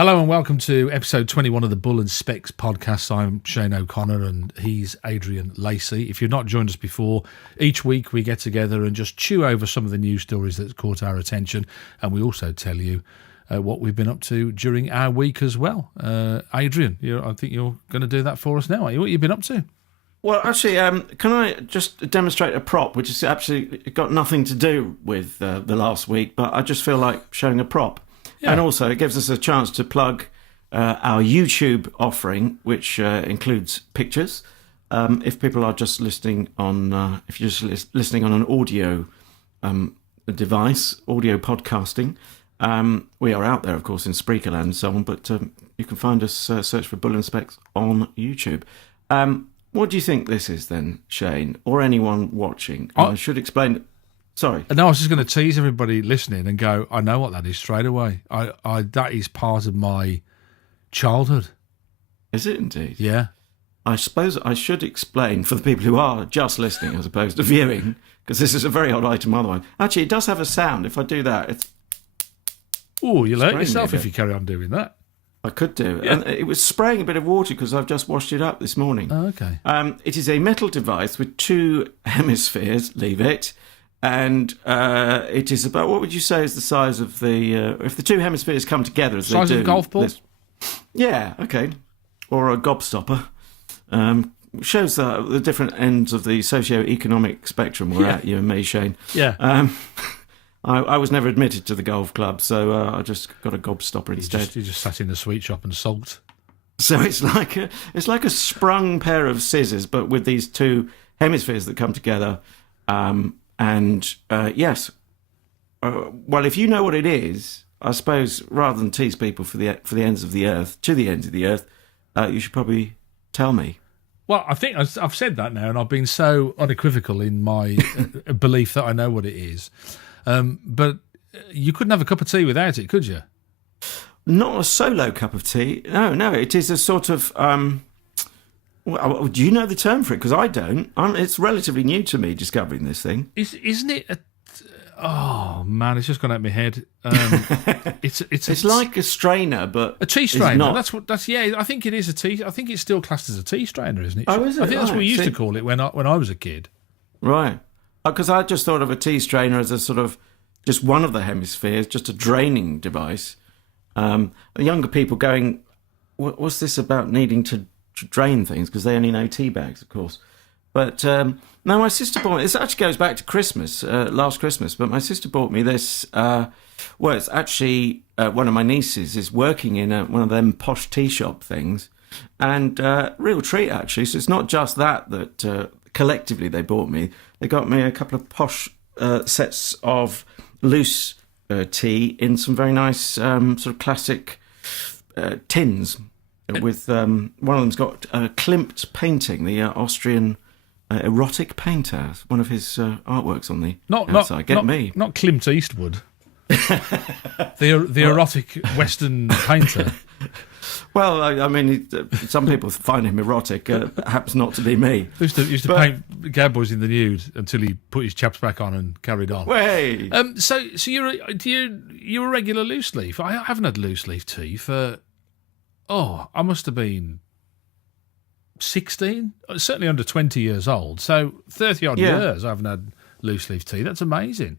Hello and welcome to episode 21 of the Bull and Specs podcast. I'm Shane O'Connor and he's Adrian Lacey. If you've not joined us before, each week we get together and just chew over some of the news stories that's caught our attention, and we also tell you what we've been up to during our week as well. Adrian, I think you're going to do that for us now, are you? What have you been up to? Well, actually, can I just demonstrate a prop, which has absolutely got nothing to do with the last week, but I just feel like showing a prop. Yeah. And also, it gives us a chance to plug our YouTube offering, which includes pictures. If people are just listening on, if you're just listening on an audio device, audio podcasting, we are out there, of course, in Spreakerland and so on. But you can find us, search for Bull and Specs on YouTube. What do you think this is, then, Shane, or anyone watching? I should explain. Sorry. No, I was just going to tease everybody listening and go, I know what that is straight away. That is part of my childhood. Is it indeed? Yeah. I suppose I should explain for the people who are just listening as opposed to viewing, because this is a very odd item otherwise. Actually, it does have a sound. If I do that, it's... Oh, you'll hurt yourself if you carry on doing that. I could do. Yeah. And it was spraying a bit of water because I've just washed it up this morning. Oh, okay. It is a metal device with two hemispheres, leave it. And it is about, what would you say is the size of the, if the two hemispheres come together as size they do. Size of a golf ball? Yeah, okay. Or a gobstopper. Shows the different ends of the socio-economic spectrum we're at, you and me, Shane. Yeah. I was never admitted to the golf club, so I just got a gobstopper instead. You just sat in the sweet shop and sulked. So it's like a sprung pair of scissors, but with these two hemispheres that come together. Yes. Well, if you know what it is, I suppose rather than tease people for the ends of the earth, to the ends of the earth, you should probably tell me. Well, I think I've said that now, and I've been so unequivocal in my belief that I know what it is. But you couldn't have a cup of tea without it, could you? Not a solo cup of tea. No. It is a sort of... Well, do you know the term for it? Because I don't. It's relatively new to me discovering this thing. Isn't it? Oh man, it's just gone out my head. It's like a strainer, but a tea strainer. That's yeah. I think it is a tea. I think it's still classed as a tea strainer, isn't it? Oh, is it? I think that's what we used to call it when I was a kid. Right. Because I just thought of a tea strainer as a sort of just one of the hemispheres, just a draining device. The younger people going, what's this about needing to drain things, because they only know tea bags, of course. But no, my sister bought me, this actually goes back to Christmas, last Christmas, but my sister bought me this, it's actually one of my nieces is working in one of them posh tea shop things, and real treat actually. So it's not just that collectively they bought me. They got me a couple of posh sets of loose tea in some very nice sort of classic tins. With one of them's got Klimt painting, the Austrian erotic painter. One of his artworks on the outside. Not Klimt Eastwood, the erotic Western painter. Well, I mean, some people find him erotic. Happens not to be me. Used to paint cowboys in the nude until he put his chaps back on and carried on. Way. So you're a regular loose leaf. I haven't had loose leaf tea for. Oh, I must have been 16, certainly under 20 years old. So 30-odd years I haven't had loose leaf tea. That's amazing.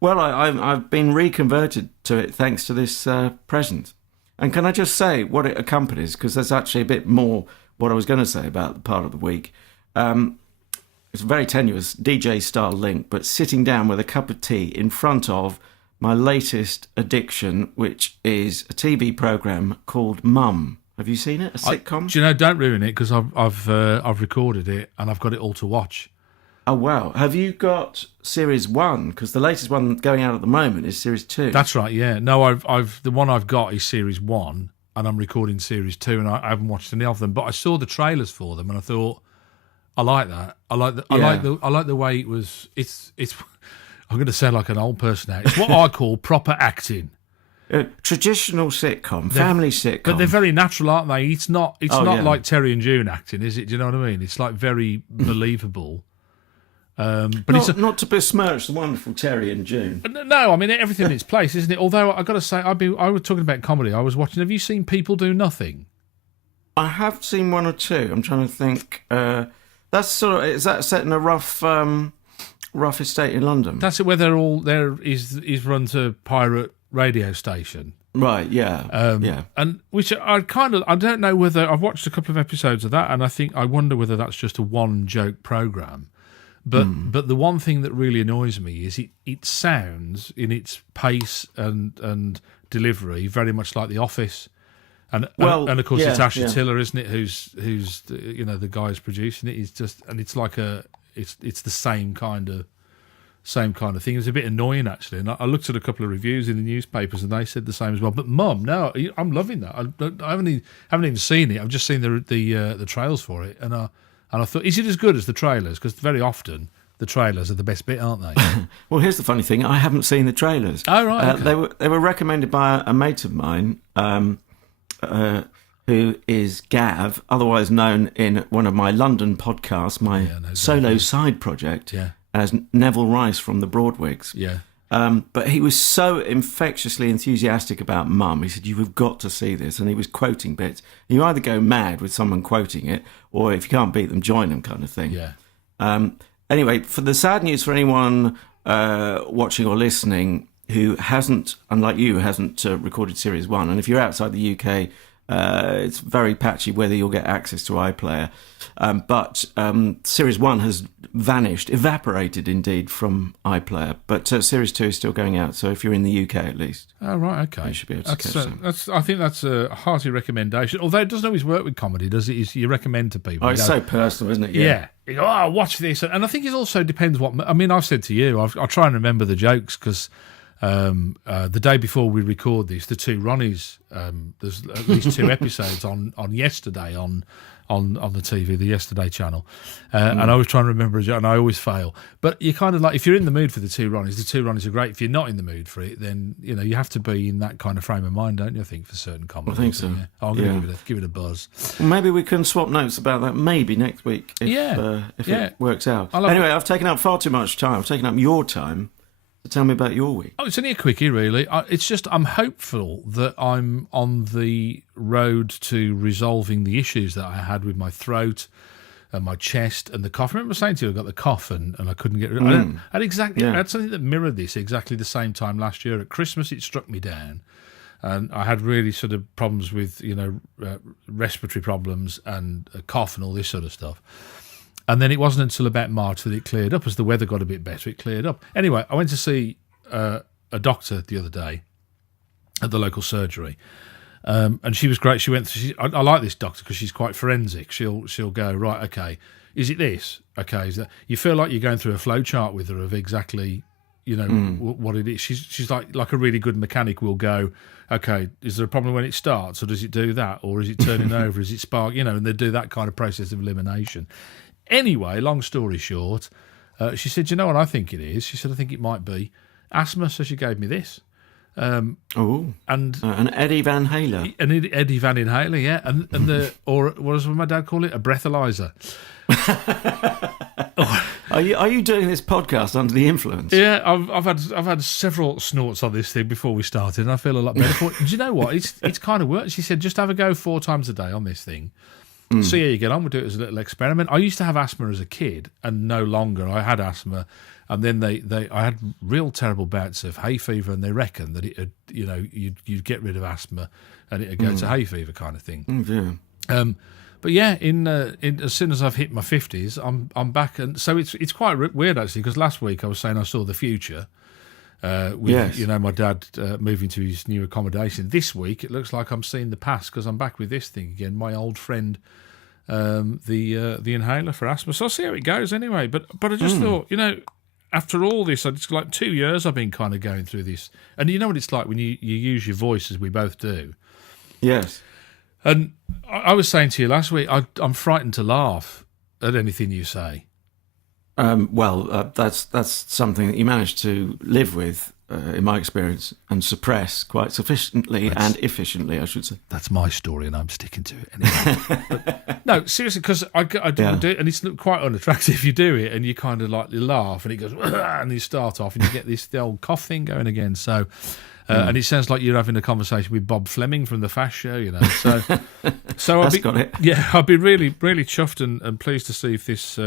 Well, I've been reconverted to it thanks to this present. And can I just say what it accompanies? Because there's actually a bit more what I was going to say about the part of the week. It's a very tenuous DJ-style link, but sitting down with a cup of tea in front of my latest addiction, which is a TV programme called Mum. Have you seen it? A sitcom? Do you know? Don't ruin it, because I've recorded it and I've got it all to watch. Oh wow! Have you got series 1? Because the latest one going out at the moment is series 2. That's right. Yeah. No, the one I've got is series 1, and I'm recording series 2, and I haven't watched any of them. But I saw the trailers for them, and I thought, I like that. I like the way it was. It's. I'm going to sound like an old person now. It's what I call proper acting. Traditional sitcom, family sitcom. But they're very natural, aren't they? It's not like Terry and June acting, is it? Do you know what I mean? It's like very believable. But not to besmirch the wonderful Terry and June. No, I mean everything in its place, isn't it? Although I got to say, I was talking about comedy. I was watching. Have you seen People Do Nothing? I have seen one or two. I'm trying to think. Is that set in a rough estate in London? That's it. Where they're all there is run to pirate radio station. Right. Yeah. Yeah. And which I don't know whether I've watched a couple of episodes of that, and I wonder whether that's just a one joke program. But the one thing that really annoys me is it sounds in its pace and delivery very much like The Office. And of course it's Asher Tiller, isn't it? Who's the guy who's producing it. It's like it's the same kind of thing. It's a bit annoying actually. And I looked at a couple of reviews in the newspapers and they said the same as well. But Mum, no, I'm loving that. I haven't even seen it. I've just seen the trails for it, and I thought, is it as good as the trailers? Because very often the trailers are the best bit, aren't they? Well, here's the funny thing: I haven't seen the trailers. Oh right, okay. They were recommended by a mate of mine. Who is Gav, otherwise known in one of my London podcasts, my solo side project, as Neville Rice from the Broadwigs. Yeah. But he was so infectiously enthusiastic about Mum. He said, "You have got to see this," and he was quoting bits. You either go mad with someone quoting it, or if you can't beat them, join them, kind of thing. Yeah. Anyway, for the sad news for anyone watching or listening who hasn't, unlike you, hasn't recorded Series 1, and if you're outside the UK, it's very patchy whether you'll get access to iPlayer. But Series 1 has vanished, evaporated indeed from iPlayer. But Series 2 is still going out, so if you're in the UK at least. Oh, right, okay. You should be able to catch some. I think that's a hearty recommendation. Although it doesn't always work with comedy, does it? You recommend to people. Oh, it's so personal, isn't it? Yeah. You go, oh, watch this. And I think it also depends what... I mean, I've said to you, I try and remember the jokes because... the day before we record this, the two Ronnies, there's at least 2 episodes on yesterday on the TV, the Yesterday channel, and I was trying to remember a joke, and I always fail. But you kind of like, if you're in the mood for the two Ronnies are great. If you're not in the mood for it, then you have to be in that kind of frame of mind, don't you? I think for certain comedy. I think so. Yeah. I'm going to give it a buzz. Well, maybe we can swap notes about that. Maybe next week, if it works out. Anyway, I've taken up far too much time. I've taken up your time. So tell me about your week. Oh, it's only a quickie, really. It's just I'm hopeful that I'm on the road to resolving the issues that I had with my throat and my chest and the cough. I remember saying to you I got the cough and I couldn't get rid of it. I had something that mirrored this exactly the same time last year. At Christmas, it struck me down. And I had really sort of problems with, respiratory problems and a cough and all this sort of stuff. And then it wasn't until about March that it cleared up. As the weather got a bit better, it cleared up. Anyway, I went to see a doctor the other day at the local surgery, and she was great. She went through. I like this doctor because she's quite forensic. She'll go, right, okay, is it this? Okay, is that? You feel like you're going through a flow chart with her of exactly, what it is. She's like a really good mechanic will go, okay, is there a problem when it starts, or does it do that, or is it turning over, is it spark, and they do that kind of process of elimination. Anyway, long story short, she said, you know what I think it is? She said, I think it might be asthma, so she gave me this. And an Eddie Van Halen. An Eddie Van Halen, yeah. And or what does my dad call it? A breathalyzer. Are you doing this podcast under the influence? Yeah, I've had several snorts on this thing before we started, and I feel a lot better for it. Do you know what? It's kind of worked. She said, just have a go 4 times a day on this thing. See how you get on. We'll do it as a little experiment. I used to have asthma as a kid, and no longer. I had asthma, and then I had real terrible bouts of hay fever, and they reckon that it, you'd get rid of asthma, and it'd go to hay fever kind of thing. But yeah, in as soon as I've hit my 50s, I'm back, and so it's quite weird actually, because last week I was saying I saw the future. With my dad moving to his new accommodation. This week it looks like I'm seeing the past because I'm back with this thing again. My old friend, the inhaler for asthma. So I'll see how it goes anyway. But I just thought, after all this, it's like 2 years I've been kind of going through this. And you know what it's like when you use your voice, as we both do. Yes. And I was saying to you last week, I'm frightened to laugh at anything you say. That's something that you managed to live with in my experience, and suppress quite sufficiently and efficiently, I should say. That's my story, and I'm sticking to it anyway. But, no, seriously, because I do it, and it's quite unattractive. You do it, and you kind of like you laugh, and it goes, and you start off, and you get the old cough thing going again. So, and it sounds like you're having a conversation with Bob Fleming from the Fast Show, you know. So Got it. Yeah, I'd be really, really chuffed and pleased to see if this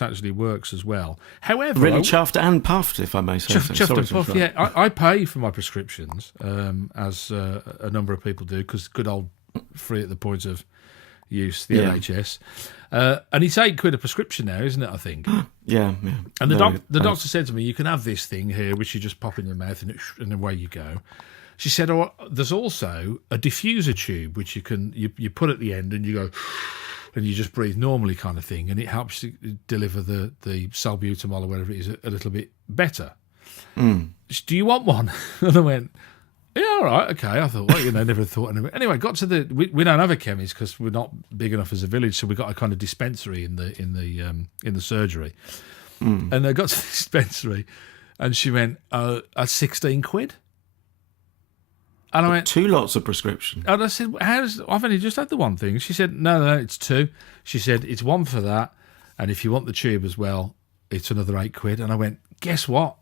actually works as well. However, really chuffed and puffed, if I may say so. Chuffed and puffed, yeah. I pay for my prescriptions, as a number of people do, because good old free at the point of use, the NHS. And it's £8 a prescription now, isn't it, I think? Yeah. And the doctor said to me, you can have this thing here, which you just pop in your mouth and away you go. She said, there's also a diffuser tube, which you put at the end and you go, and you just breathe normally kind of thing, and it helps you deliver the salbutamol or whatever it is a little bit better. Do you want one? And I went, yeah, all right, okay. I thought, well, never thought anyway. Anyway, got to we don't have a chemist because we're not big enough as a village, so we got a kind of dispensary in the surgery. And I got to the dispensary, and she went, "That's £16." And I went, 2 lots of prescription. And I said, I've only just had the one thing. She said, no, it's 2. She said, it's 1 for that, and if you want the tube as well, it's another £8. And I went, guess what?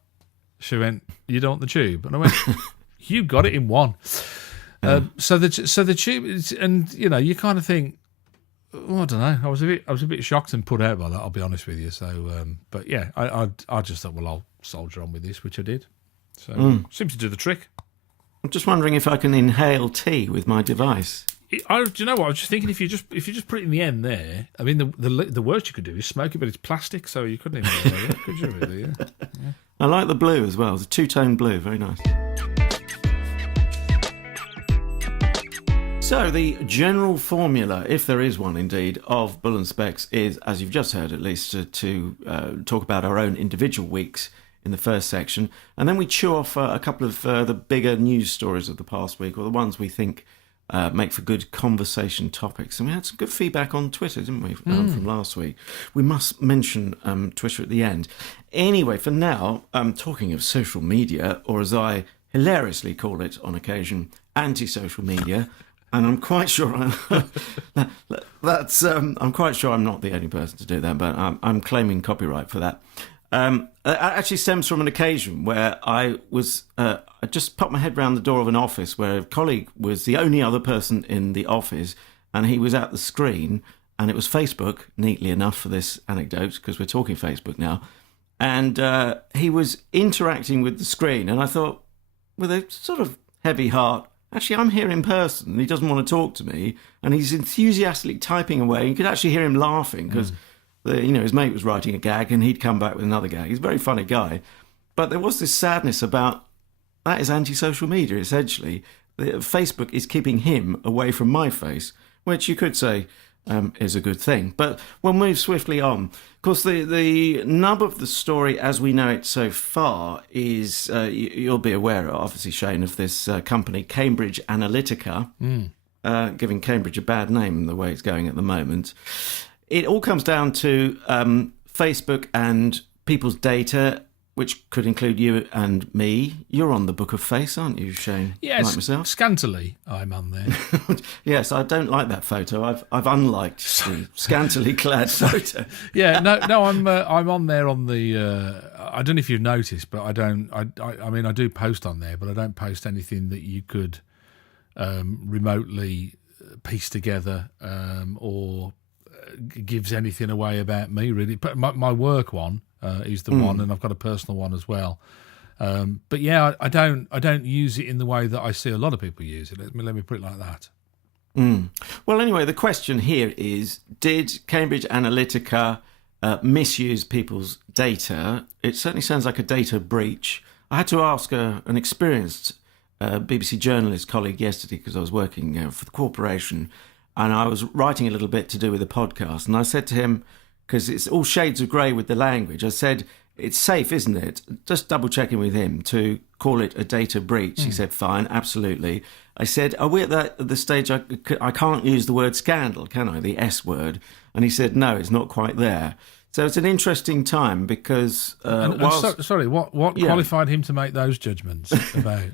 She went, you don't want the tube? And I went, you got it in 1. So the tube is, and you kind of think, I don't know. I was a bit shocked and put out by that. I'll be honest with you. So, but yeah, I just thought, well, I'll soldier on with this, which I did. So seems to do the trick. I'm just wondering if I can inhale tea with my device. Do you know what? I was just thinking if you just put it in the end there. I mean, the worst you could do is smoke it, but it's plastic, so you couldn't inhale it, could you? Really? Yeah. I like the blue as well. The 2-tone blue, very nice. So the general formula, if there is one indeed, of Bull and Specs is, as you've just heard at least, to talk about our own individual weeks in the first section, and then we chew off a couple of the bigger news stories of the past week, or the ones we think make for good conversation topics. And we had some good feedback on Twitter, didn't we, from last week? We must mention Twitter at the end. Anyway, for now, talking of social media, or as I hilariously call it on occasion, anti-social media, and I'm quite sure I'm quite sure I'm not the only person to do that, but I'm claiming copyright for that. It actually stems from an occasion where I just popped my head round the door of an office where a colleague was the only other person in the office, and he was at the screen, and it was Facebook, neatly enough for this anecdote, because we're talking Facebook now, and he was interacting with the screen, and I thought, with a sort of heavy heart, actually, I'm here in person, and he doesn't want to talk to me, and he's enthusiastically typing away. You could actually hear him laughing, because his mate was writing a gag and he'd come back with another gag. He's a very funny guy. But there was this sadness about that is anti-social media, essentially. Facebook is keeping him away from my face, which you could say is a good thing. But we'll move swiftly on. Of course, the nub of the story as we know it so far is, you'll be aware, obviously, Shane, of this company, Cambridge Analytica, giving Cambridge a bad name the way it's going at the moment. It all comes down to Facebook and people's data, which could include you and me. You're on the Book of Face, aren't you, Shane? Yes, like myself. Scantily I'm on there. Yes, I don't like that photo. I've unliked the scantily clad photo. Yeah, no, I'm on there on the. I don't know if you've noticed, but I don't. I mean, I do post on there, but I don't post anything that you could remotely piece together or gives anything away about me, really. But my work one is the one, and I've got a personal one as well. But yeah, I don't use it in the way that I see a lot of people use it. Let me put it like that. Well, anyway, the question here is: did Cambridge Analytica misuse people's data? It certainly sounds like a data breach. I had to ask an experienced BBC journalist colleague yesterday, because I was working for the corporation, and I was writing a little bit to do with the podcast. And I said to him, because it's all shades of grey with the language, I said, it's safe, isn't it? Just double checking with him to call it a data breach. He said, fine, absolutely. I said, are we at the stage I can't use the word scandal, can I? The S word. And he said, no, it's not quite there. So it's an interesting time because what qualified him to make those judgments about?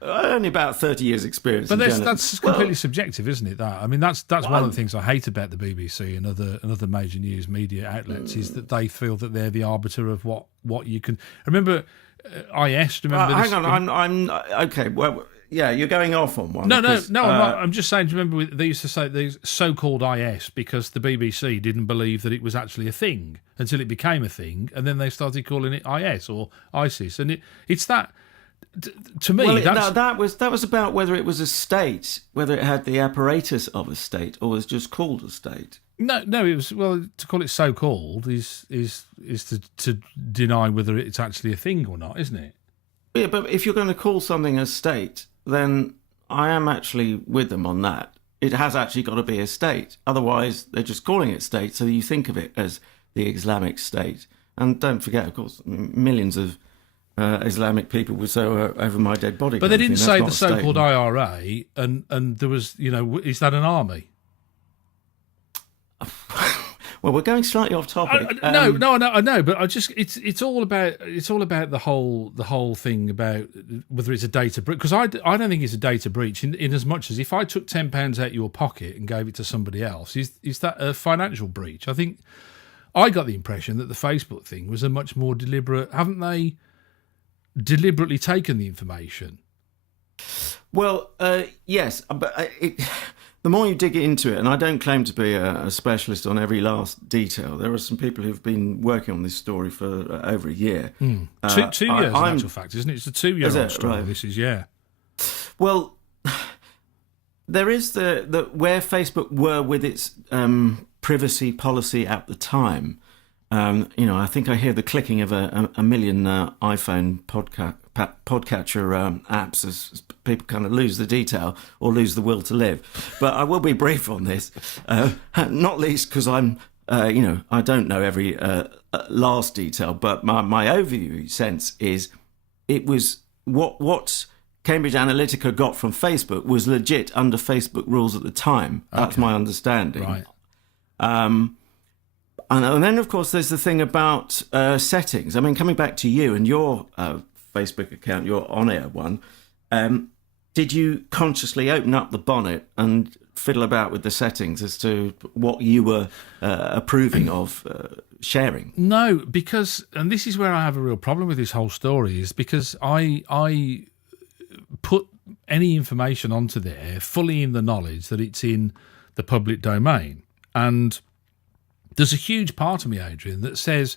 Only about 30 years experience. But that's completely subjective, isn't it? That, I mean, that's one of the things I hate about the BBC and other major news media outlets is that they feel that they're the arbiter of what you can. Remember, IS. Remember? Hang on, I'm okay. Well, yeah, you're going off on one. No, I'm not. I'm just saying. Do you remember they used to say these so-called IS because the BBC didn't believe that it was actually a thing until it became a thing, and then they started calling it IS or ISIS, and it's that. To me, that was about whether it was a state, whether it had the apparatus of a state, or was just called a state. No, it was to call it so-called is to deny whether it's actually a thing or not, isn't it? Yeah, but if you're going to call something a state, then I am actually with them on that. It has actually got to be a state. Otherwise, they're just calling it state, so you think of it as the Islamic State. And don't forget, of course, millions of Islamic people would say over my dead body. But they didn't say the so-called IRA, and there was, is that an army? Well, we're going slightly off topic. I know, but it's all about the whole thing about whether it's a data breach, because I don't think it's a data breach in as much as if I took £10 out your pocket and gave it to somebody else, is that a financial breach? I think I got the impression that the Facebook thing was a much more deliberate. Haven't they deliberately taken the information? Well, yes, but the more you dig into it, and I don't claim to be a specialist on every last detail, there are some people who've been working on this story for over a year. 2 years, in actual fact, isn't it? It's a 2-year-old story. Right. This is, yeah. Well, there is the where Facebook were with its privacy policy at the time. I think I hear the clicking of a million iPhone podcatcher apps as people kind of lose the detail or lose the will to live. But I will be brief on this, not least because I'm, I don't know every last detail, but my overview sense is it was what Cambridge Analytica got from Facebook was legit under Facebook rules at the time. That's my understanding. Right. And then, of course, there's the thing about settings. I mean, coming back to you and your Facebook account, your on-air one, did you consciously open up the bonnet and fiddle about with the settings as to what you were approving of sharing? No, because, and this is where I have a real problem with this whole story, is because I put any information onto there fully in the knowledge that it's in the public domain. And there's a huge part of me, Adrian, that says,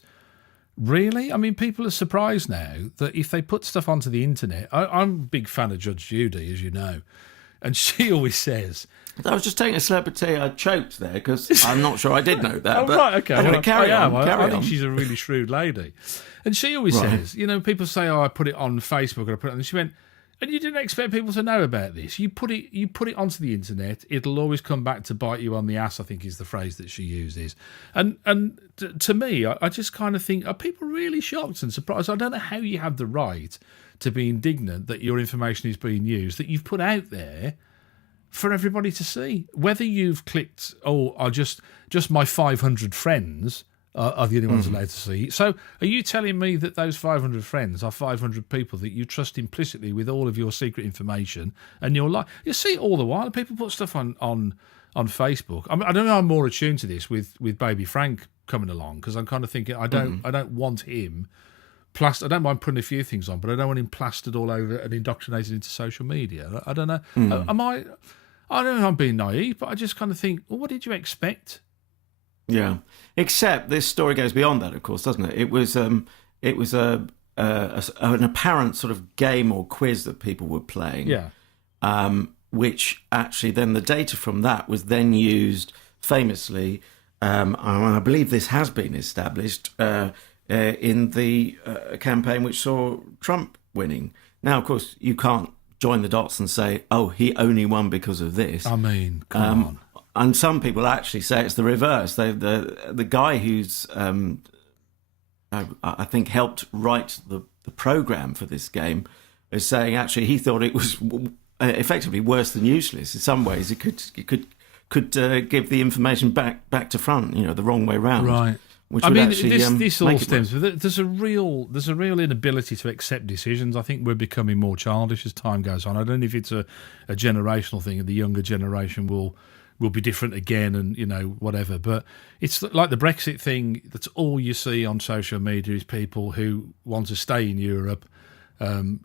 really? I mean, people are surprised now that if they put stuff onto the internet, I'm a big fan of Judge Judy, as you know, and she always says... I was just taking a slurp of tea. I choked there because I'm not sure I did know that. But right, okay. Anyway, carry on. I think she's a really shrewd lady. And she always says, people say, I put it on Facebook or I put it on... And she went... And you didn't expect people to know about this. You put it onto the internet. It'll always come back to bite you on the ass, I think is the phrase that she uses. And to me, I just kind of think, are people really shocked and surprised? I don't know how you have the right to be indignant that your information is being used, that you've put out there for everybody to see. Whether you've clicked, just my 500 friends are the only ones allowed to see. So are you telling me that those 500 friends are 500 people that you trust implicitly with all of your secret information and your life? You see it all the while. People put stuff on Facebook. I mean, I don't know, I'm more attuned to this with baby Frank coming along, because I'm kind of thinking I don't want him I don't mind putting a few things on, but I don't want him plastered all over and indoctrinated into social media. I don't know. I don't know if I'm being naive, but I just kind of think, well, what did you expect? Yeah, except this story goes beyond that, of course, doesn't it? It was an apparent sort of game or quiz that people were playing. Yeah. Which actually then the data from that was then used famously, and I believe this has been established in the campaign which saw Trump winning. Now, of course, you can't join the dots and say, oh, he only won because of this. I mean, come on. And some people actually say it's the reverse. The guy who's, I think, helped write the program for this game is saying actually he thought it was effectively worse than useless. In some ways, it could give the information back to front, the wrong way round. Right. which I would mean, actually this all make it stems with there's a real inability to accept decisions. I think we're becoming more childish as time goes on. I don't know if it's a generational thing, and the younger generation will be different again, and whatever. But it's like the Brexit thing. That's all you see on social media is people who want to stay in Europe,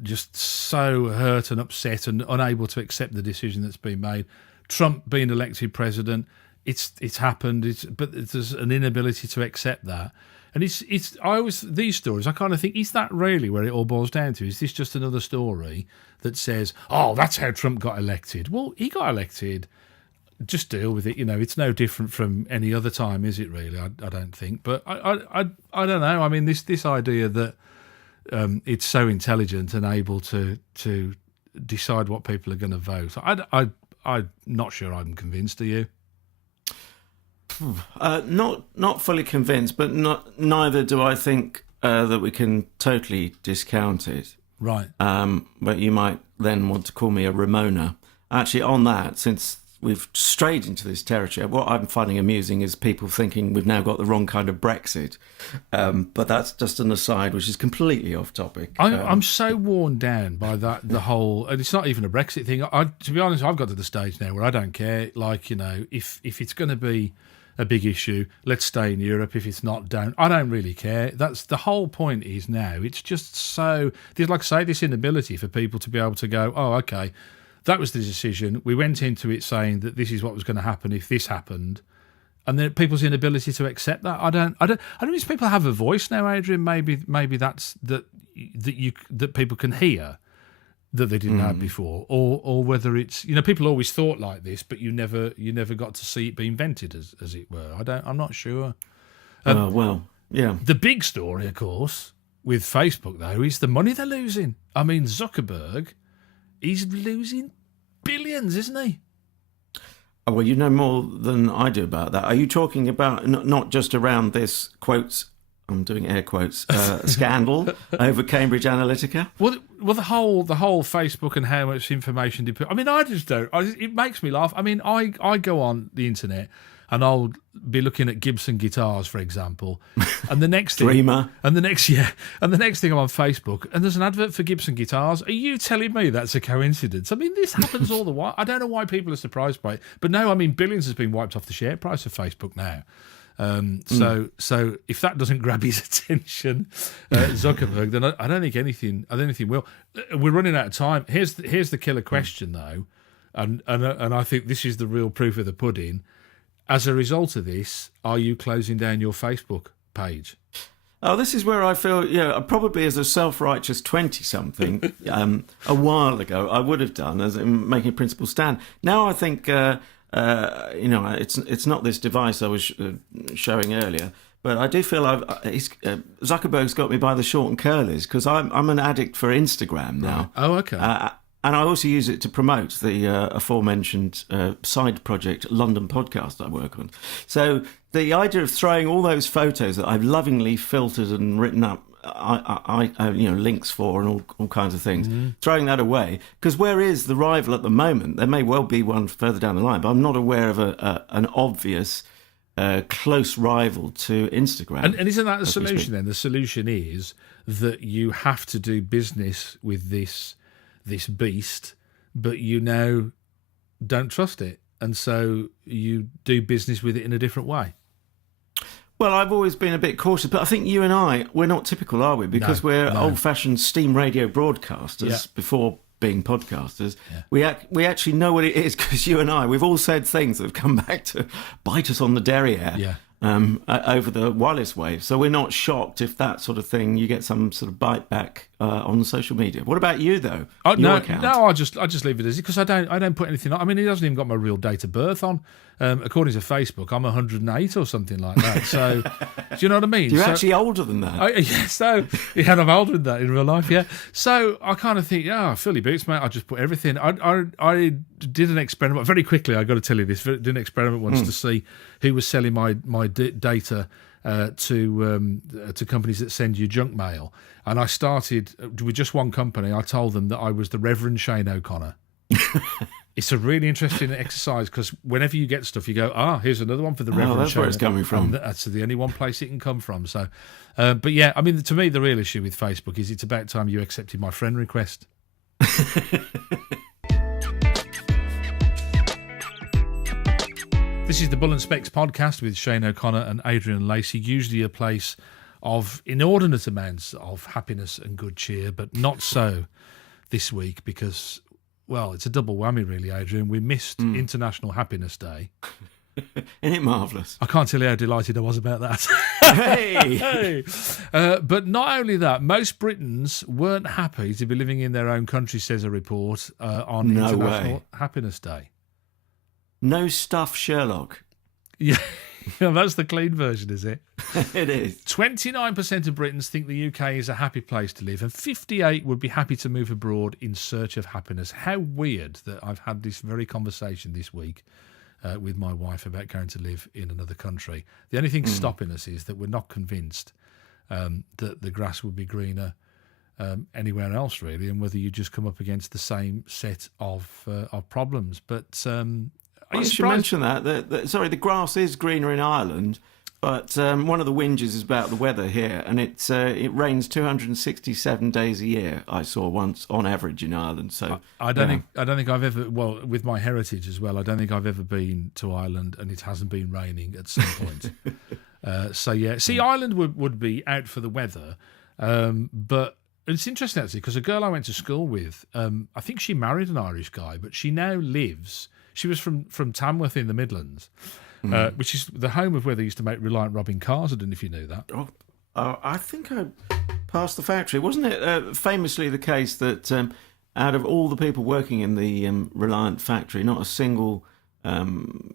just so hurt and upset and unable to accept the decision that's been made. Trump being elected president, it's happened. But there's an inability to accept that, and these stories. I kind of think, is that really where it all boils down to? Is this just another story that says, oh, that's how Trump got elected? Well, he got elected. Just deal with it. It's no different from any other time, is it? Really, I don't think. But I don't know. I mean, this idea that it's so intelligent and able to decide what people are going to vote. I'm not sure I'm convinced. Are you? Not fully convinced, but neither do I think that we can totally discount it. Right. But you might then want to call me a Ramona. Actually, on that, since we've strayed into this territory, what I'm finding amusing is people thinking we've now got the wrong kind of Brexit. But that's just an aside, which is completely off topic. I'm so worn down by the whole, and it's not even a Brexit thing. To be honest, I've got to the stage now where I don't care. Like, if it's going to be a big issue, let's stay in Europe. If it's not, don't. I don't really care. That's the whole point. Is now it's just so there's, like I say, this inability for people to be able to go, oh, okay, that was the decision. We went into it saying that this is what was going to happen if this happened, and then people's inability to accept that. I don't know if people have a voice now, Adrian. Maybe that's that people can hear that they didn't have before, or whether it's people always thought like this, but you never got to see it be invented, as it were. I'm not sure. Well, yeah. The big story, of course, with Facebook though, is the money they're losing. I mean, Zuckerberg. He's losing billions, isn't he? Oh, well, you know more than I do about that. Are you talking about not just around this, quotes, I'm doing air quotes, scandal over Cambridge Analytica? Well, the whole Facebook and how much information they put. I mean, I just don't. It makes me laugh. I mean, I go on the internet and I'll be looking at Gibson guitars, for example, and the next thing, Dreamer, and the next thing I'm on Facebook, and there's an advert for Gibson guitars. Are you telling me that's a coincidence? I mean, this happens all the while. I don't know why people are surprised by it, but no, I mean, billions has been wiped off the share price of Facebook now. So if that doesn't grab his attention, Zuckerberg, then I don't think anything will. We're running out of time. Here's the killer question though, and I think this is the real proof of the pudding. As a result of this, are you closing down your Facebook page? Oh, this is where I feel, probably as a self-righteous 20-something, a while ago, I would have done, as in making a principled stand. Now I think, it's not this device I was showing earlier, but I do feel Zuckerberg's got me by the short and curlies, because I'm an addict for Instagram now. Right. Oh, okay. And I also use it to promote the aforementioned side project London podcast I work on. So the idea of throwing all those photos that I've lovingly filtered and written up, links for and all kinds of things, throwing that away. Because where is the rival at the moment? There may well be one further down the line, but I'm not aware of an obvious close rival to Instagram. And isn't that the solution then? The solution is that you have to do business with this beast, but you now don't trust it, and so you do business with it in a different way. Well, I've always been a bit cautious, but I think you and we're not typical, are we? Because we're old-fashioned steam radio broadcasters before being podcasters. Yeah. We actually know what it is, because you and we've all said things that have come back to bite us on the derriere. Yeah. Over the wireless wave, so we're not shocked if that sort of thing, you get some sort of bite back on social media. What about you though? No, I just leave it as it, because I don't put anything on. I mean, he hasn't even got my real date of birth on. According to Facebook, I'm 108 or something like that. So, do you know what I mean? You're actually older than that. I'm older than that in real life. Yeah. So I kind of think, Philly boots, mate. I just put everything. I did an experiment very quickly. I got to tell you this. Did an experiment once to see who was selling my data to companies that send you junk mail, and I started with just one company. I told them that I was the Reverend Shane O'Connor. It's a really interesting exercise because whenever you get stuff, you go, here's another one for the Reverend. That's where it's coming from. That's the only one place it can come from. So, but yeah, I mean, to me, the real issue with Facebook is it's about time you accepted my friend request. This is the Bull and Specs podcast with Shane O'Connor and Adrian Lacey, usually a place of inordinate amounts of happiness and good cheer, but not so this week because, well, it's a double whammy really, Adrian. We missed International Happiness Day. Isn't it marvellous? I can't tell you how delighted I was about that. Hey! But not only that, most Britons weren't happy to be living in their own country, says a report, on International Happiness Day. No stuff, Sherlock. Yeah, that's the clean version, is it? It is. 29% of Britons think the UK is a happy place to live, and 58% would be happy to move abroad in search of happiness. How weird that I've had this very conversation this week with my wife about going to live in another country. The only thing stopping us is that we're not convinced that the grass would be greener anywhere else, really, and whether you just come up against the same set of problems. But I should mention that the grass is greener in Ireland, but one of the whinges is about the weather here, and it rains 267 days a year. I saw once on average in Ireland. So I don't think I've ever, well, with my heritage as well, I don't think I've ever been to Ireland and it hasn't been raining at some point. Ireland would be out for the weather, but it's interesting actually because a girl I went to school with, I think she married an Irish guy, but she now lives. She was from Tamworth in the Midlands, which is the home of where they used to make Reliant Robbing cars. I don't know if you knew that. I think I passed the factory. Wasn't it famously the case that out of all the people working in the Reliant factory, not a single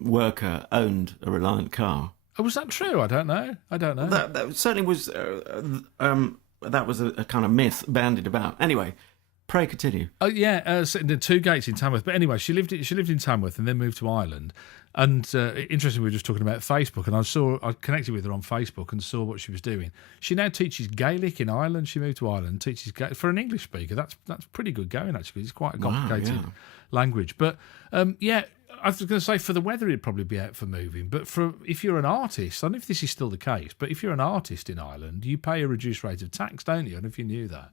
worker owned a Reliant car? Oh, was that true? I don't know. That certainly was. That was a kind of myth bandied about. Anyway. Pray continue. Oh yeah, so the two gates in Tamworth. But anyway, she lived in Tamworth and then moved to Ireland. And interestingly, we were just talking about Facebook, and I connected with her on Facebook and saw what she was doing. She now teaches Gaelic in Ireland. She moved to Ireland and teaches Gaelic for an English speaker. That's pretty good going actually. It's quite a complicated language. But I was going to say for the weather it'd probably be out for moving. But if you're an artist, I don't know if this is still the case, but if you're an artist in Ireland, you pay a reduced rate of tax, don't you? I don't know if you knew that.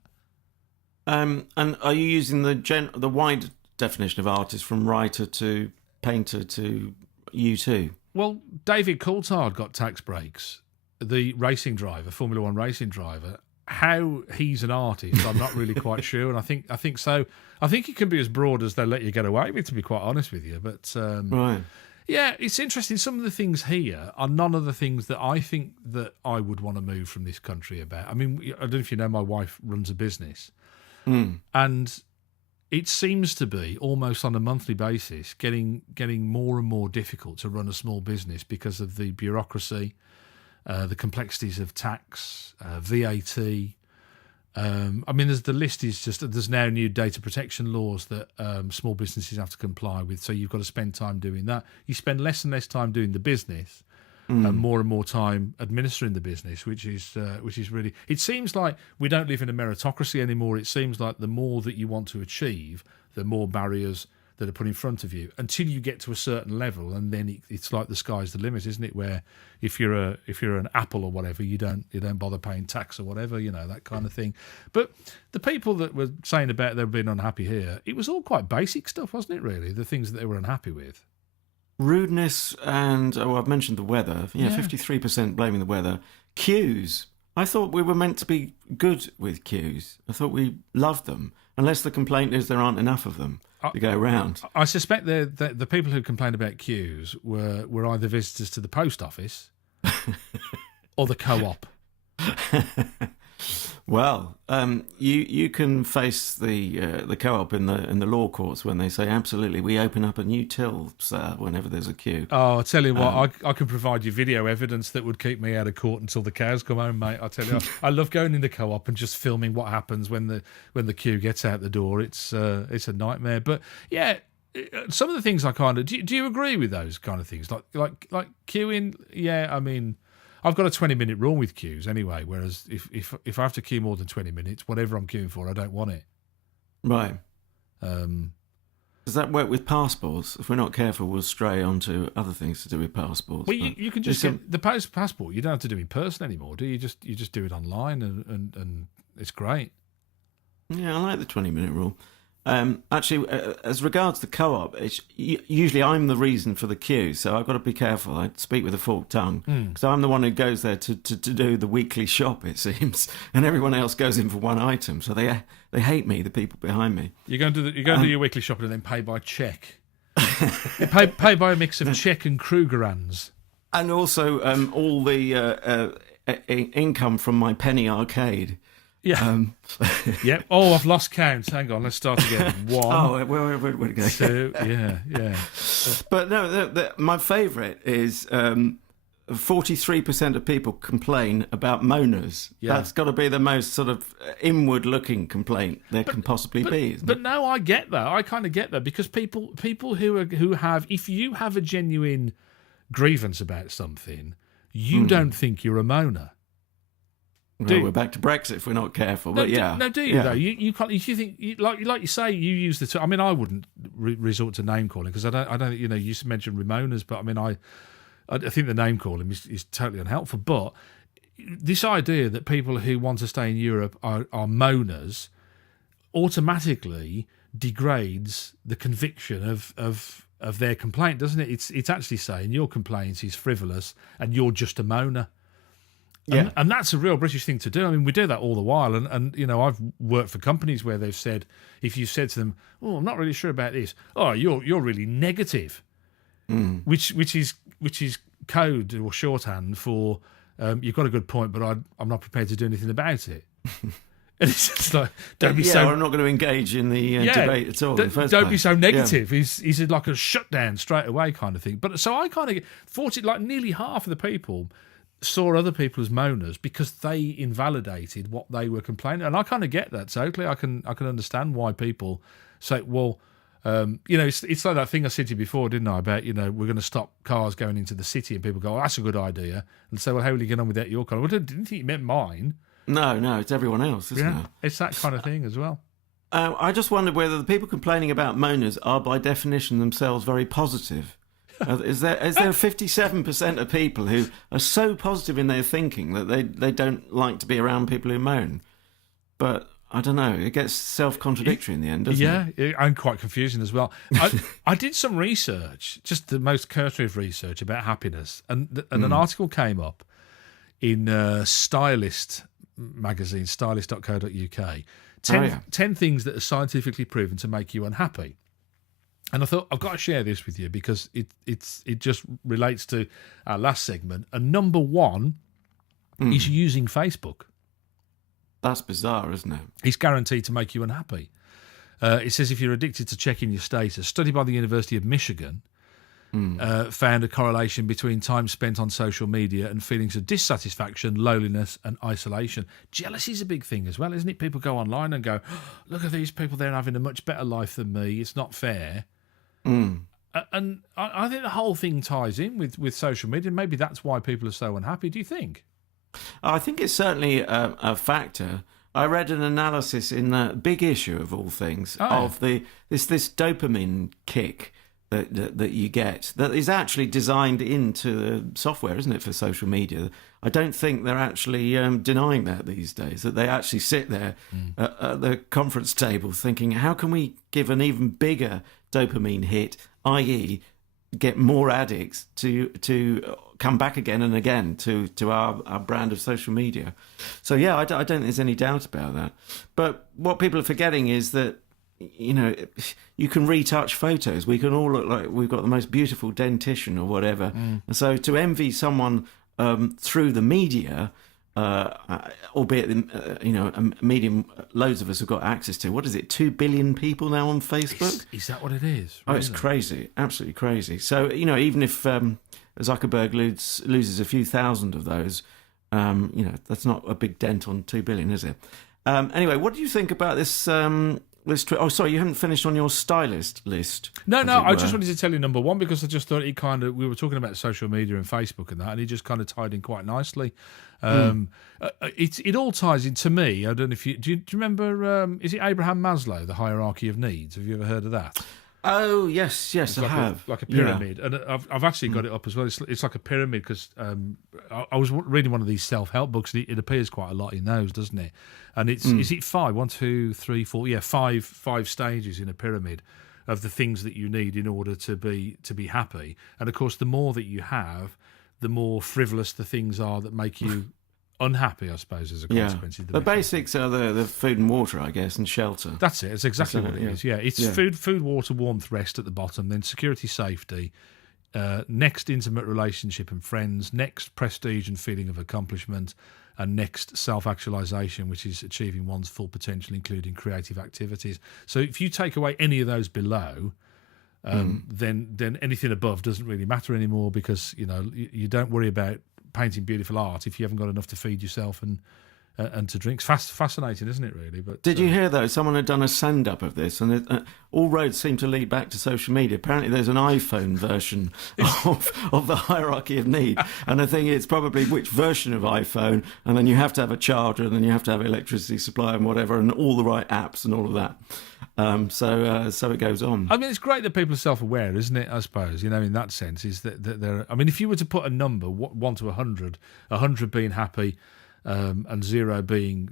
And are you using the wide definition of artist from writer to painter to U2? Well, David Coulthard got tax breaks. The racing driver, Formula One racing driver. How he's an artist, I'm not really quite sure. And I think so. I think it can be as broad as they let you get away with, to be quite honest with you. But right. Yeah, it's interesting. Some of the things here are none of the things that I think that I would want to move from this country about. I mean, I don't know if you know, my wife runs a business. And it seems to be almost on a monthly basis getting more and more difficult to run a small business because of the bureaucracy, the complexities of tax, VAT. I mean, the list is just, there's now new data protection laws that small businesses have to comply with. So you've got to spend time doing that. You spend less and less time doing the business. And more time administering the business, which is really. It seems like we don't live in a meritocracy anymore. It seems like the more that you want to achieve, the more barriers that are put in front of you until you get to a certain level, and then it's like the sky's the limit, isn't it? Where if you're an Apple or whatever, you don't bother paying tax or whatever, that kind of thing. But the people that were saying about they've been unhappy here, it was all quite basic stuff, wasn't it? Really, the things that they were unhappy with. Rudeness and, I've mentioned the weather. 53% blaming the weather. Queues. I thought we were meant to be good with queues. I thought we loved them, unless the complaint is there aren't enough of them to go around. I suspect the people who complained about queues were either visitors to the post office or the co-op. Well, you can face the co-op in the law courts when they say absolutely we open up a new till, sir, whenever there's a queue. Oh, I'll tell you what, I can provide you video evidence that would keep me out of court until the cows come home, mate. I tell you, I love going in the co-op and just filming what happens when the queue gets out the door. It's a nightmare. But yeah, some of the things I kind of do you agree with those kind of things like queuing? Yeah, I mean, I've got a 20-minute rule with queues anyway, whereas if I have to queue more than 20 minutes, whatever I'm queuing for, I don't want it. Right. Does that work with passports? If we're not careful, we'll stray onto other things to do with passports. Well, you can just get the passport. You don't have to do it in person anymore, do you? You just do it online, and it's great. Yeah, I like the 20-minute rule. Actually, as regards the co-op, usually I'm the reason for the queue, so I've got to be careful. I speak with a forked tongue, because I'm the one who goes there to do the weekly shop, it seems, and everyone else goes in for one item, so they hate me, the people behind me. You're going to do your weekly shopping and then pay by cheque. You pay by a mix of cheque and Krugerrands. And also all the income from my penny arcade. Yeah. Yep. Oh, I've lost count. Hang on, let's start again. One. Oh, where did it go? Two. Yeah. But no, my favourite is 43% of people complain about moaners. Yeah. That's got to be the most sort of inward-looking complaint there can possibly be. But no, I get that. I kind of get that, because people who have, if you have a genuine grievance about something, you don't think you're a moaner. Well, we're back to Brexit if we're not careful. But do you though? You can't. If you think, like you say, you use the term. I mean, I wouldn't resort to name calling, because I don't. You know, you mentioned Ramonas, but I mean, I think the name calling is totally unhelpful. But this idea that people who want to stay in Europe are moaners automatically degrades the conviction of their complaint, doesn't it? It's actually saying your complaint is frivolous and you're just a moaner. Yeah. And that's a real British thing to do. I mean, we do that all the while. And you know, I've worked for companies where they've said, if you said to them, "Oh, I'm not really sure about this," "Oh, you're really negative," which is code or shorthand for you've got a good point, but I'm not prepared to do anything about it. And it's just like, don't be so. I'm not going to engage in the debate at all. Don't be so negative. Yeah. He's like a shutdown straight away kind of thing. But so I kind of thought it, like nearly half of the people saw other people as moaners because they invalidated what they were complaining. And I kind of get that totally. I can understand why people say, well, you know, it's like that thing I said to you before, didn't I? About, you know, we're going to stop cars going into the city, and people go, "Oh, that's a good idea," and say, "Well, how will you get on with that your car?" Well, didn't think you meant mine. No, it's everyone else, isn't it? It's that kind of thing as well. I just wondered whether the people complaining about moaners are, by definition, themselves very positive. Is there 57% of people who are so positive in their thinking that they don't like to be around people who moan? But I don't know. It gets self-contradictory in the end, doesn't it? Yeah, and quite confusing as well. I did some research, just the most cursory of research about happiness, and an article came up in Stylist magazine, stylist.co.uk. 10 things that are scientifically proven to make you unhappy. And I thought, I've got to share this with you because it just relates to our last segment. And number one is using Facebook. That's bizarre, isn't it? It's guaranteed to make you unhappy. It says if you're addicted to checking your status, a study by the University of Michigan found a correlation between time spent on social media and feelings of dissatisfaction, loneliness, and isolation. Jealousy is a big thing as well, isn't it? People go online and go, oh, look at these people, they're having a much better life than me. It's not fair. And I think the whole thing ties in with social media. Maybe that's why people are so unhappy. Do you think? I think it's certainly a factor. I read an analysis in the Big Issue of all things of this dopamine kick that you get that is actually designed into the software, isn't it, for social media? I don't think they're actually denying that these days, that they actually sit there at the conference table thinking, how can we give an even bigger dopamine hit, i.e. get more addicts to come back again and again to our brand of social media. So, yeah, I don't think there's any doubt about that. But what people are forgetting is that, you know, you can retouch photos. We can all look like we've got the most beautiful dentition or whatever. And so to envy someone through the media, albeit, you know, a medium loads of us have got access to. What is it, 2 billion people now on Facebook? Is that what it is? Really? Oh, it's crazy. Absolutely crazy. So, you know, even if Zuckerberg loses a few thousand of those, you know, that's not a big dent on 2 billion, is it? Anyway, what do you think about this list? Oh, sorry, you haven't finished on your stylist list. No, I just wanted to tell you number one because I just thought we were talking about social media and Facebook and that, and it just kind of tied in quite nicely. It all ties in to me. I don't know if do you remember? Is it Abraham Maslow, the hierarchy of needs? Have you ever heard of that? Oh, yes, It's I like have. like a pyramid, and I've actually got it up as well. It's like a pyramid because I was reading one of these self-help books. And it appears quite a lot in those, doesn't it? And is it five? 1, 2, 3, 4. Yeah, five stages in a pyramid of the things that you need in order to be happy. And of course, the more that you have, the more frivolous the things are that make you unhappy, I suppose, as a consequence. The basics are the food and water, I guess, and shelter. That's it. It's exactly what it is. Yeah, it's food, water, warmth, rest at the bottom, then security, safety, next intimate relationship and friends, next prestige and feeling of accomplishment, and next self-actualization, which is achieving one's full potential, including creative activities. So if you take away any of those below, then anything above doesn't really matter anymore, because you don't worry about painting beautiful art if you haven't got enough to feed yourself and to drink. It's fascinating, isn't it, really? But did you hear, though, someone had done a send-up of this, and all roads seem to lead back to social media. Apparently there's an iPhone version of the hierarchy of need, and I think it's probably which version of iPhone, and then you have to have a charger, and then you have to have electricity supply and whatever, and all the right apps and all of that. So it goes on. I mean, it's great that people are self-aware, isn't it? I suppose, in that sense, is that they're. I mean, if you were to put a number, 1 to 100, 100 being happy, and 0 being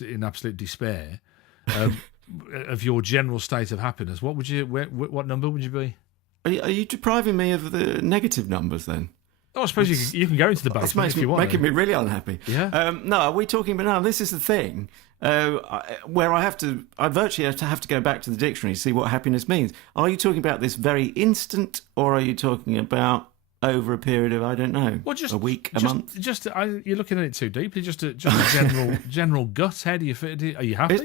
in absolute despair of your general state of happiness, what number would you be? Are you depriving me of the negative numbers then? Oh, I suppose you can go into the basement if you want. Making me really unhappy. Yeah. No, are we talking about now? This is the thing where I virtually have to go back to the dictionary to see what happiness means. Are you talking about this very instant, or are you talking about over a period of, I don't know, a week, a month? You're looking at it too deeply. Just a general gut. How do you feel? Are you happy?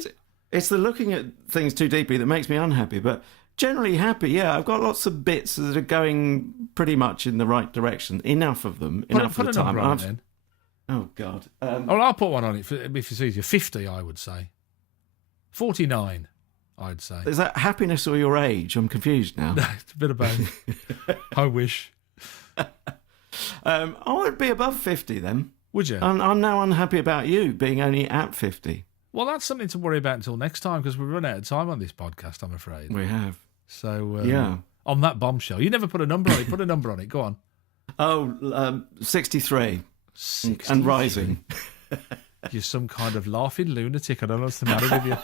It's the looking at things too deeply that makes me unhappy, but generally happy, yeah. I've got lots of bits that are going pretty much in the right direction. Enough of them. Enough of the time. On it, then. Oh, God. I'll put one on it if it's easier. 50, I would say. 49, I'd say. Is that happiness or your age? I'm confused now. It's a bit of both. I wish. I would be above 50 then. Would you? I'm now unhappy about you being only at 50. Well, that's something to worry about until next time, because we've run out of time on this podcast, I'm afraid. We have. So, yeah. On that bombshell. You never put a number on it. Put a number on it. Go on. Oh, 63. 63. And rising. You're some kind of laughing lunatic. I don't know what's the matter with you.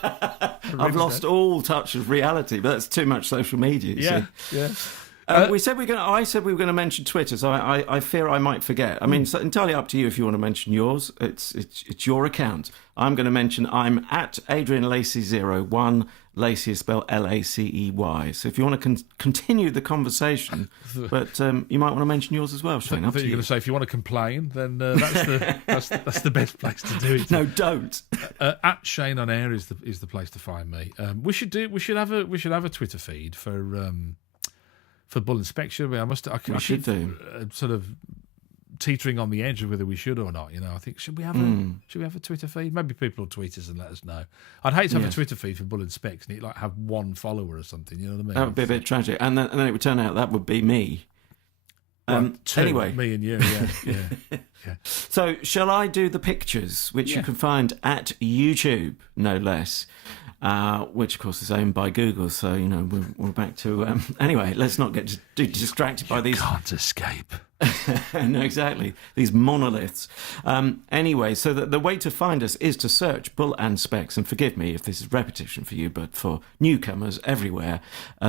I've lost all touch of reality, but that's too much social media, you see. Yeah. I said we were going to mention Twitter, so I fear I might forget. I mean, it's entirely up to you if you want to mention yours. It's your account. I'm going to mention I'm at Adrian Lacey 01. Lacey is spelled Lacey. So if you want to continue the conversation, but you might want to mention yours as well, Shane. I thought you were going to say if you want to complain, then that's the best place to do it. No, don't. At Shane on Air is the place to find me. We should have a Twitter feed for Bull and Spec, should we? I should do. Sort of teetering on the edge of whether we should or not. I think should we have a Twitter feed? Maybe people will tweet us and let us know. I'd hate to have a Twitter feed for Bull and Specs and it have one follower or something. You know what I mean? That would be a bit tragic, and then it would turn out that would be me. Anyway, me and you, yeah. So, shall I do the pictures, which you can find at YouTube, no less? Which, of course, is owned by Google. So, we're back to... anyway, let's not get distracted by these... You can't escape. No, exactly. These monoliths. Anyway, so the way to find us is to search Bull and Specs. And forgive me if this is repetition for you, but for newcomers everywhere,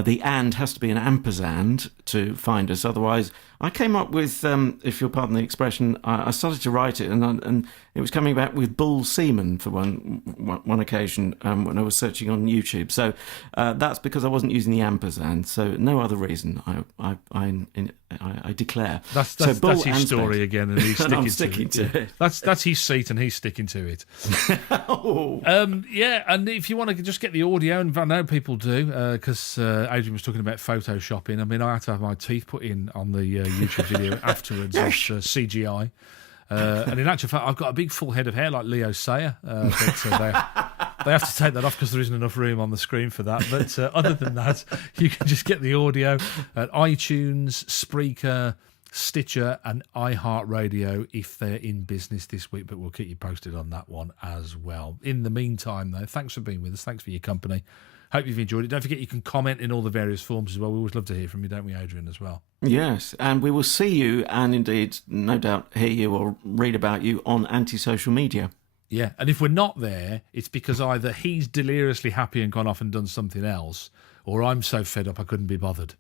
the and has to be an ampersand to find us. Otherwise, I came up with, if you'll pardon the expression, I started to write it and it was coming back with bull semen for one occasion when I was searching on YouTube. So that's because I wasn't using the ampersand. So no other reason. I declare. That's his story again, and he's sticking to it. That's his seat, and he's sticking to it. And if you want to just get the audio, and I know people do, because Adrian was talking about photoshopping. I mean, I had to have my teeth put in on the YouTube video afterwards as CGI. And in actual fact, I've got a big full head of hair like Leo Sayer, but they have to take that off because there isn't enough room on the screen for that. But other than that, you can just get the audio at iTunes, Spreaker, Stitcher and iHeartRadio if they're in business this week, but we'll keep you posted on that one as well. In the meantime, though, thanks for being with us. Thanks for your company. Hope you've enjoyed it. Don't forget you can comment in all the various forms as well. We always love to hear from you, don't we, Adrian, as well? Yes, and we will see you and indeed, no doubt, hear you or read about you on anti-social media. Yeah, and if we're not there, it's because either he's deliriously happy and gone off and done something else, or I'm so fed up I couldn't be bothered.